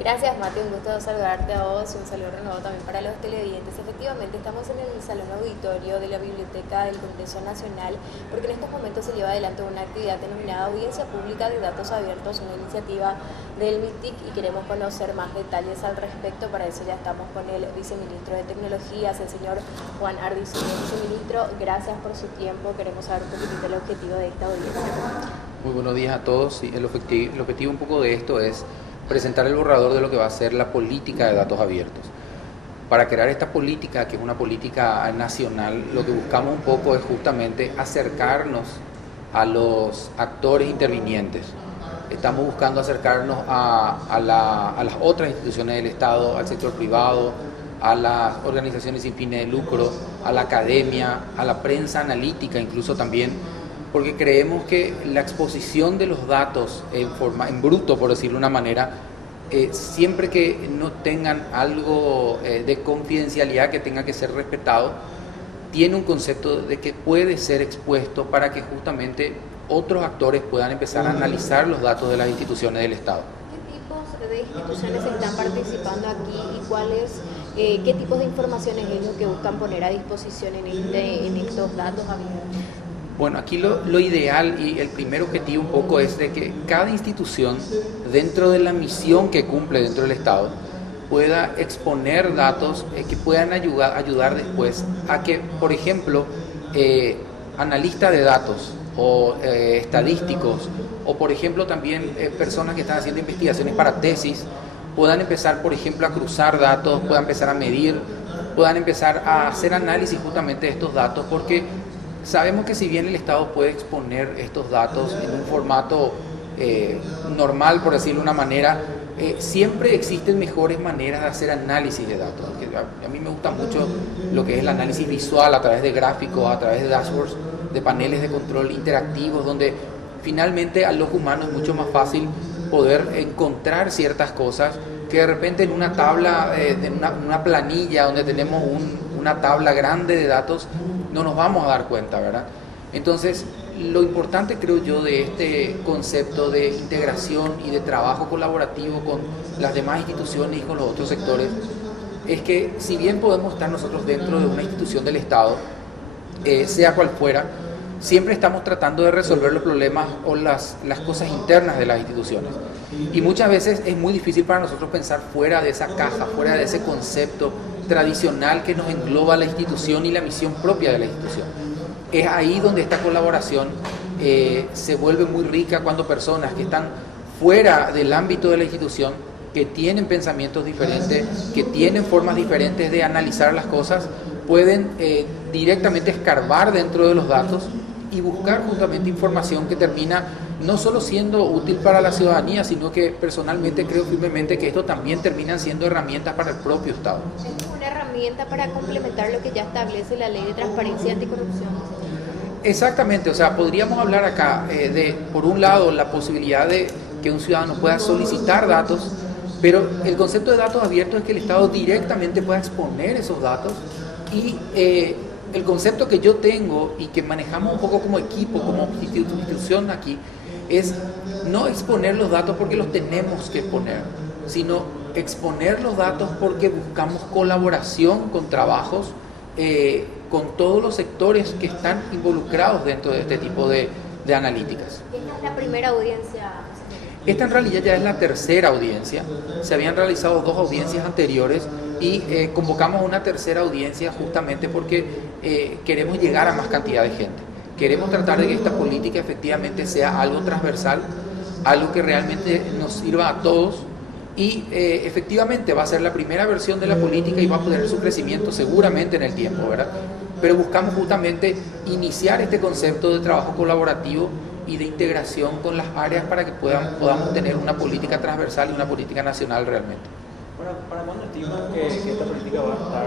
Gracias, Mate, un gusto saludarte a vos y un saludo renovado también para los televidentes. Efectivamente, estamos en el Salón Auditorio de la Biblioteca del Congreso Nacional porque en estos momentos se lleva adelante una actividad denominada Audiencia Pública de Datos Abiertos, una iniciativa del MITIC, y queremos conocer más detalles al respecto. Para eso ya estamos con el viceministro de Tecnologías, el señor Juan Ardizú. Viceministro, gracias por su tiempo. Queremos saber un poquitito el objetivo de esta audiencia. Muy buenos días a todos. Sí, el objetivo un poco de esto es presentar el borrador de lo que va a ser la política de datos abiertos. Para crear esta política, que es una política nacional, lo que buscamos un poco es justamente acercarnos a los actores intervinientes. Estamos buscando acercarnos a las otras instituciones del Estado, al sector privado, a las organizaciones sin fines de lucro, a la academia, a la prensa analítica incluso también, porque creemos que la exposición de los datos en bruto, por decirlo de una manera, siempre que no tengan algo de confidencialidad que tenga que ser respetado, tiene un concepto de que puede ser expuesto para que justamente otros actores puedan empezar a analizar los datos de las instituciones del Estado. ¿Qué tipos de instituciones están participando aquí y qué tipos de informaciones es lo que buscan poner a disposición en estos datos abiertos? Bueno, aquí lo ideal y el primer objetivo un poco es de que cada institución, dentro de la misión que cumple dentro del Estado, pueda exponer datos que puedan ayudar después a que, por ejemplo, analistas de datos o estadísticos o, por ejemplo, también personas que están haciendo investigaciones para tesis, puedan empezar, por ejemplo, a cruzar datos, puedan empezar a medir, puedan empezar a hacer análisis justamente de estos datos, porque sabemos que si bien el Estado puede exponer estos datos en un formato normal, por decirlo de una manera, siempre existen mejores maneras de hacer análisis de datos. A mí me gusta mucho lo que es el análisis visual a través de gráficos, a través de dashboards, de paneles de control interactivos, donde finalmente al ojo humano es mucho más fácil poder encontrar ciertas cosas que de repente en una tabla, en una planilla donde tenemos una tabla grande de datos, no nos vamos a dar cuenta, ¿verdad? Entonces, lo importante, creo yo, de este concepto de integración y de trabajo colaborativo con las demás instituciones y con los otros sectores, es que si bien podemos estar nosotros dentro de una institución del Estado, sea cual fuera, siempre estamos tratando de resolver los problemas o las cosas internas de las instituciones. Y muchas veces es muy difícil para nosotros pensar fuera de esa caja, fuera de ese concepto tradicional que nos engloba la institución y la misión propia de la institución. Es ahí donde esta colaboración se vuelve muy rica, cuando personas que están fuera del ámbito de la institución, que tienen pensamientos diferentes, que tienen formas diferentes de analizar las cosas, pueden directamente escarbar dentro de los datos y buscar justamente información que termina no solo siendo útil para la ciudadanía, sino que personalmente creo firmemente que esto también termina siendo herramientas para el propio Estado. Es una herramienta para complementar lo que ya establece la Ley de Transparencia y Anticorrupción. Exactamente, o sea, podríamos hablar acá de, por un lado, la posibilidad de que un ciudadano pueda solicitar datos, pero el concepto de datos abiertos es que el Estado directamente pueda exponer esos datos, y el concepto que yo tengo y que manejamos un poco como equipo, como institución aquí, es no exponer los datos porque los tenemos que exponer, sino exponer los datos porque buscamos colaboración con trabajos, con todos los sectores que están involucrados dentro de este tipo de analíticas. Esta es la primera audiencia. Esta en realidad ya es la tercera audiencia. Se habían realizado 2 audiencias anteriores y convocamos una tercera audiencia justamente porque queremos llegar a más cantidad de gente. Queremos tratar de que esta política efectivamente sea algo transversal, algo que realmente nos sirva a todos, y efectivamente va a ser la primera versión de la política y va a tener su crecimiento seguramente en el tiempo, ¿verdad? Pero buscamos justamente iniciar este concepto de trabajo colaborativo y de integración con las áreas para que podamos tener una política transversal y una política nacional realmente. ¿Para cuándo estiman que esta política va a estar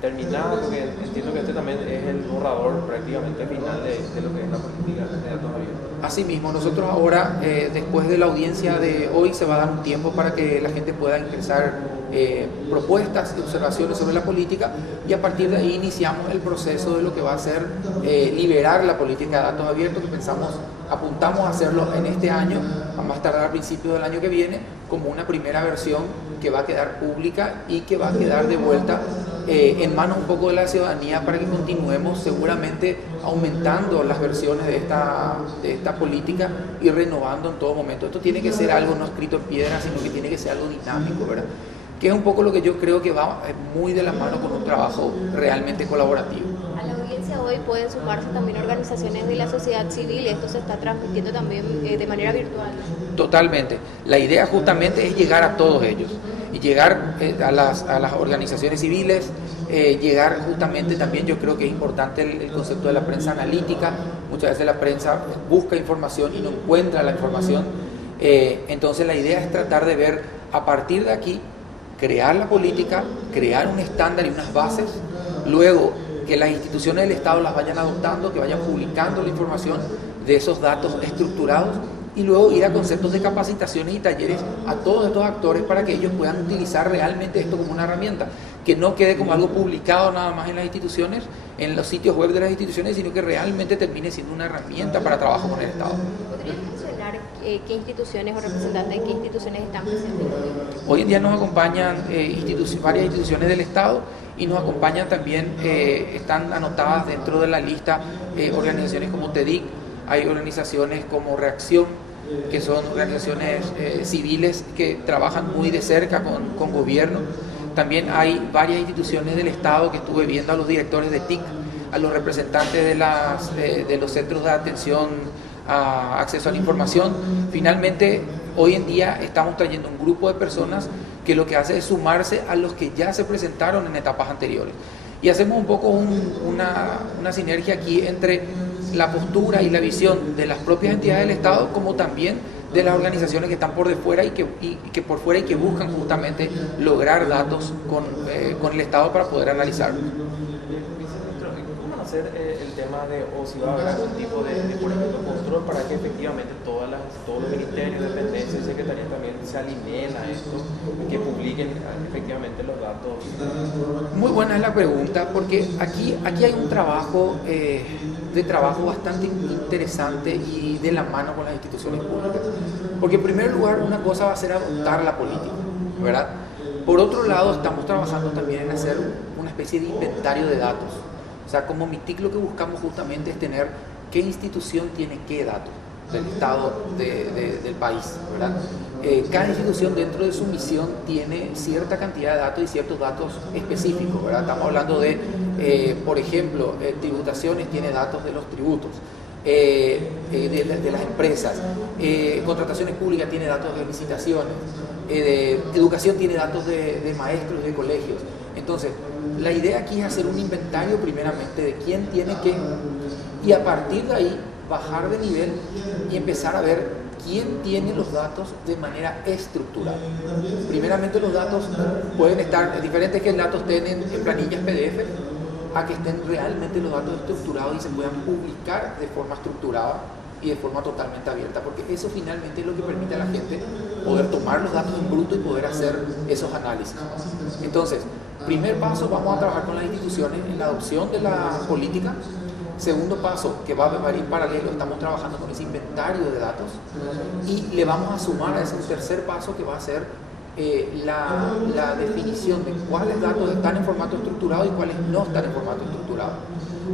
terminada? Porque entiendo que este también es el borrador prácticamente final de lo que es la política de datos abiertos. Asimismo, nosotros ahora, después de la audiencia de hoy, se va a dar un tiempo para que la gente pueda ingresar propuestas y observaciones sobre la política, y a partir de ahí iniciamos el proceso de lo que va a ser liberar la política de datos abiertos, que apuntamos a hacerlo en este año, a más tardar al principio del año que viene, como una primera versión que va a quedar pública y que va a quedar de vuelta en manos un poco de la ciudadanía para que continuemos seguramente aumentando las versiones de esta política y renovando en todo momento. Esto tiene que ser algo no escrito en piedra, sino que tiene que ser algo dinámico, ¿verdad? Que es un poco lo que yo creo que va muy de la mano con un trabajo realmente colaborativo. A la audiencia hoy pueden sumarse también organizaciones de la sociedad civil, esto se está transmitiendo también de manera virtual. Totalmente. La idea justamente es llegar a todos ellos y llegar a las organizaciones civiles, llegar justamente también, yo creo que es importante el concepto de la prensa analítica. Muchas veces la prensa busca información y no encuentra la información, entonces la idea es tratar de ver a partir de aquí, crear la política, crear un estándar y unas bases, luego que las instituciones del Estado las vayan adoptando, que vayan publicando la información de esos datos estructurados y luego ir a conceptos de capacitaciones y talleres a todos estos actores para que ellos puedan utilizar realmente esto como una herramienta, que no quede como algo publicado nada más en las instituciones, en los sitios web de las instituciones, sino que realmente termine siendo una herramienta para trabajo con el Estado. ¿Podrías mencionar qué instituciones o representantes de qué instituciones están presentes hoy? Hoy en día nos acompañan varias instituciones del Estado y nos acompañan también, están anotadas dentro de la lista organizaciones como TEDIC, hay organizaciones como Reacción, que son organizaciones civiles que trabajan muy de cerca con gobierno. También hay varias instituciones del Estado que estuve viendo, a los directores de TIC, a los representantes de los centros de atención a acceso a la información. Finalmente, hoy en día estamos trayendo un grupo de personas que lo que hace es sumarse a los que ya se presentaron en etapas anteriores. Y hacemos un poco una sinergia aquí entre la postura y la visión de las propias entidades del Estado, como también de las organizaciones que están por de fuera y que por fuera y que buscan justamente lograr datos con el Estado para poder analizarlo. ¿Cómo va a ser el tema de, o si va a haber algún tipo de por ejemplo, control para que efectivamente todos los ministerios, dependencias y secretarías también se alineen a esto y que publiquen efectivamente los datos? Muy buena es la pregunta, porque aquí hay un trabajo bastante interesante y de la mano con las instituciones públicas. Porque en primer lugar una cosa va a ser adoptar la política, ¿verdad? Por otro lado estamos trabajando también en hacer una especie de inventario de datos. O sea, como MITIC lo que buscamos justamente es tener qué institución tiene qué datos del Estado del país, ¿verdad? Cada institución dentro de su misión tiene cierta cantidad de datos y ciertos datos específicos, ¿verdad? Estamos hablando de, por ejemplo, tributaciones tiene datos de los tributos, de las empresas, contrataciones públicas tiene datos de licitaciones, educación tiene datos de maestros y de colegios. Entonces, la idea aquí es hacer un inventario primeramente de quién tiene qué y a partir de ahí bajar de nivel y empezar a ver quién tiene los datos de manera estructurada. Primeramente los datos pueden estar, es diferente que los datos estén en planillas PDF a que estén realmente los datos estructurados y se puedan publicar de forma estructurada y de forma totalmente abierta, porque eso finalmente es lo que permite a la gente poder tomar los datos en bruto y poder hacer esos análisis. Entonces, primer paso, vamos a trabajar con las instituciones en la adopción de la política. Segundo paso, que va a ir paralelo, estamos trabajando con ese inventario de datos y le vamos a sumar a ese un tercer paso que va a ser la definición de cuáles datos están en formato estructurado y cuáles no están en formato estructurado.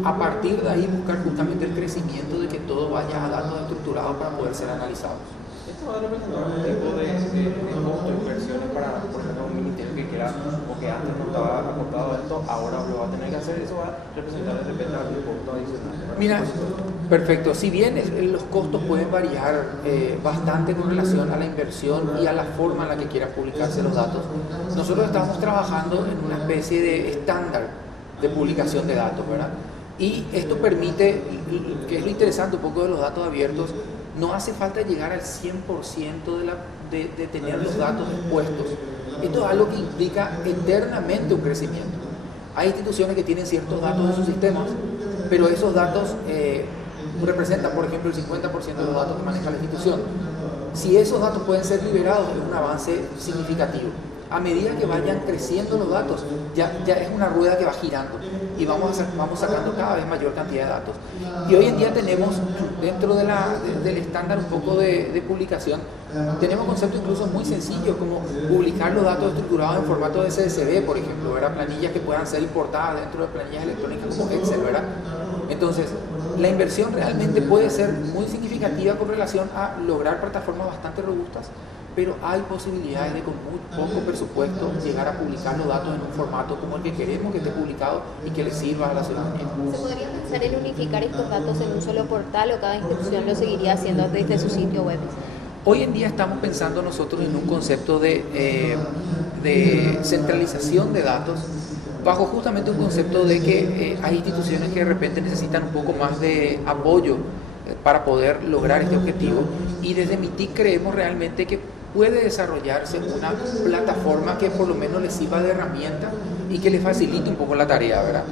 A partir de ahí buscar justamente el crecimiento de que todo vaya a datos estructurados para poder ser analizados. ¿Esto va a representar algún tipo de costo de inversiones para, por ejemplo, un ministerio que quiera o que antes no estaba acotado esto, ahora lo va a tener que hacer? ¿Eso va a representar de repente algún costo adicional? Mira, perfecto. Si bien los costos pueden variar bastante con relación a la inversión y a la forma en la que quieran publicarse los datos, nosotros estamos trabajando en una especie de estándar de publicación de datos, ¿verdad? Y esto permite, que es lo interesante un poco de los datos abiertos, no hace falta llegar al 100% de tener los datos expuestos. Esto es algo que implica eternamente un crecimiento. Hay instituciones que tienen ciertos datos de sus sistemas, pero esos datos representan, por ejemplo, el 50% de los datos que maneja la institución. Si esos datos pueden ser liberados, es un avance significativo. a medida que vayan creciendo los datos, ya es una rueda que va girando y vamos sacando cada vez mayor cantidad de datos. Y hoy en día tenemos, dentro del estándar un poco de publicación, tenemos conceptos incluso muy sencillos, como publicar los datos estructurados en formato de CSV, por ejemplo, ¿verdad? Planillas que puedan ser importadas dentro de planillas electrónicas como Excel, ¿verdad? Entonces, la inversión realmente puede ser muy significativa con relación a lograr plataformas bastante robustas, pero hay posibilidades de con muy poco presupuesto llegar a publicar los datos en un formato como el que queremos que esté publicado y que le sirva a la ciudadanía. ¿Se podría pensar en unificar estos datos en un solo portal o cada institución lo seguiría haciendo desde su sitio web? Hoy en día estamos pensando nosotros en un concepto de centralización de datos, bajo justamente un concepto de que hay instituciones que de repente necesitan un poco más de apoyo para poder lograr este objetivo, y desde MITIC creemos realmente que puede desarrollarse una plataforma que por lo menos les sirva de herramienta y que les facilite un poco la tarea, ¿verdad?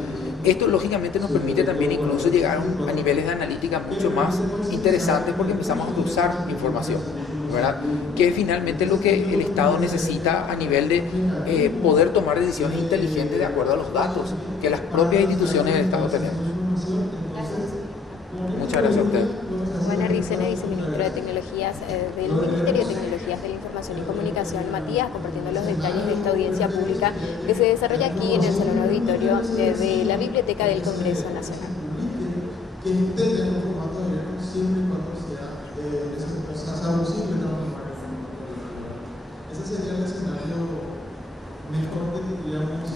Esto lógicamente nos permite también incluso llegar a niveles de analítica mucho más interesantes, porque empezamos a cruzar información, ¿verdad? Que es finalmente lo que el Estado necesita a nivel de poder tomar decisiones inteligentes de acuerdo a los datos que las propias instituciones del Estado tenemos. Muchas gracias a usted. Juana Ricene, viceministro de Tecnologías del Ministerio de Tecnologías de la Información y Comunicación, Matías, compartiendo los detalles de esta audiencia pública que se desarrolla aquí en el Salón Auditorio de la Biblioteca del Congreso Nacional. Ese sería el escenario mejor que tendríamos